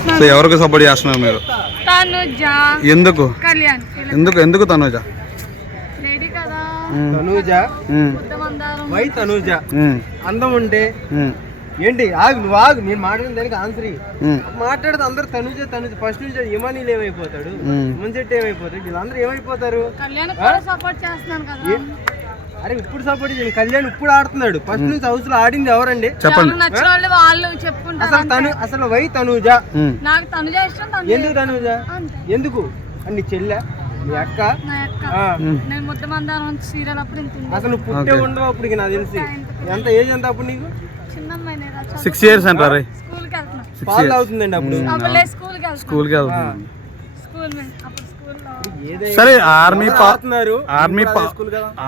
చేస్తున్నాను. ఎవరికి సపోర్ట్ చేస్తున్నారు మీరు? తనుజ. ఎందుకు? కళ్యాణ్. ఎందుకు తనుజ? లేడీ కదా. తనుజ వై తనుజ అందం ఉంటే ఏంటి? ఆగు నువ్వు ఆగు, నేను మాట్లాడిన దానికి ఆన్సర్ మాట్లాడితే అందరు తనుజ తనుజ ఫస్ట్ నుంచి ఇమానీలు ఏమైపోతాడు, ముంచెట్టి ఏమైపోతాడు, వీళ్ళందరూ ఏమైపోతారు? కళ్యాణ్ సపోర్ట్ చేస్తున్నాను కదా. అరే ఇప్పుడు సపోర్ట్ చేయండి. కళ్యాణ్ ఇప్పుడు ఆడుతున్నాడు, ఫస్ట్ నుంచి హౌస్ లో ఆడింది ఎవరండి? చెప్పండి. నచ్చిన వాళ్ళు చెప్పుకుంటారు. అసలు వై తనుజ. నాకు తనుజ ఇష్టం. ఎందుకు తనుజ? ఎందుకు నీ చెల్లె మీ అక్క? నేను ముద్దమందారం సీరియల్ అప్పుడు అసలు నువ్వు పుట్టే ఉండవు అప్పటికి నాకు తెలిసి. ఎంత ఏజ్ ఎంత అప్పుడు నీకు? 6 years అంటారా? స్కూల్కి వెళ్తున్నా. పాలు అవుతుందండి అప్పుడు. స్కూల్కి వెళ్తున్నాను. ఏదైనా సరే ఆర్మీ ఆడుతున్నారు.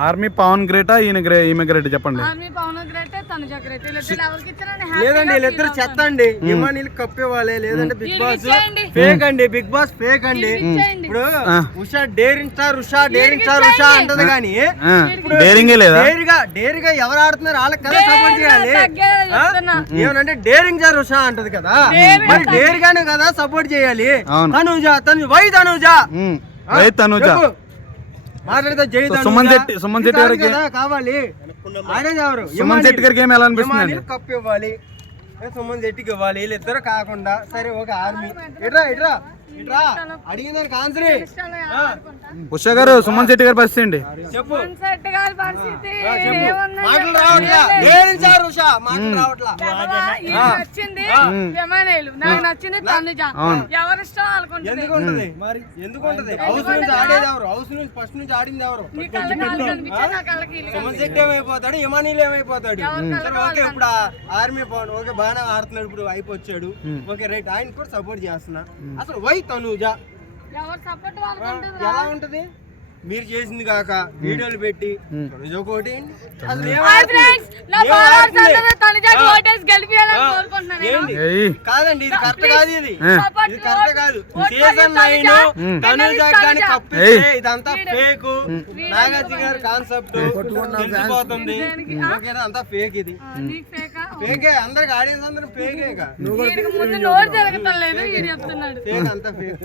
ఆర్మీ పవన్ గ్రేటా ఈమె గ్రేట్ చెప్పండి. లేదండి వీళ్ళిద్దరు చెత్త అండి. ఇమానీలు కప్పేవాళ్ళే. లేదంటే బిగ్ బాస్ ఫేక్ అండి. బిగ్ బాస్ ఫేక్ అండి. ఇప్పుడు ఉషా డేరింగ్ స్టార్ ఉషా అంటది కానీ డేరింగే లేదా? డేరిగా ఎవరు ఆడుతున్నారు వాళ్ళకి కదా సపోర్ట్ చేయాలి. ఏమనంటే డేరింగ్ స్టార్ ఉషా అంటది కదా, మరి డేరిగానే కదా సపోర్ట్ చేయాలి. తనుజ వై తనుజ మాట్లాడితే జై సుమన్ శెట్టి గారికి కావాలి. ఆడేది ఎవరు? సుమన్ శెట్టి గారికి ఏమి ఎలా అనిపిస్తుంది? కప్పు ఇవ్వాలి, సుమన్ శెట్టికి ఇవ్వాలి. వీళ్ళిద్దరు కాకుండా సరే ఒక ఆర్మీ ఇట్రా అడిగిన దానికి ఆన్సర్. ఉషా గారు సుమన్ శెట్టి గారి పరిస్థితి అండి చెప్పు. మాటలు రావట్లా. నచ్చింది నాకు నచ్చింది తనుజ. ఎవరిష్టం అనుకుంటుంది. ఎందుకు ఉంటది? హౌస్ నుంచి ఆడేది ఎవరు? హౌస్ నుంచి ఫస్ట్ నుంచి ఆడింది ఎవరు? సుమన్ శెట్టి ఏమైపోతాడు, ఇమానీలు ఏమైపోతాడు? ఓకే ఇప్పుడు ఆర్మీ పవన్ ఓకే బాగానే ఆడుతున్నాడు, ఇప్పుడు అయిపోయాడు. ఓకే రైట్, ఆయన కూడా సపోర్ట్ చేస్తున్నా. అసలు వై తనుజ ఎలా ఉంటది? మీరు చేసింది కాక వీడియోలు పెట్టి ఒకటి కాదండి, ఇది కరెక్ట్ కాదు. ఇది కరెక్ట్ కాదు. సీజన్ 9 తనుజ కానీ కప్పిస్తే ఇదంతా ఫేక్. నాగార్జున గారి కాన్సెప్ట్ తెలిసిపోతుంది. అంతా ఫేక్. ఇది ఫేకే. అందరికి ఆడియన్స్ అందరూ ఫేకే. అంతా ఫేక్.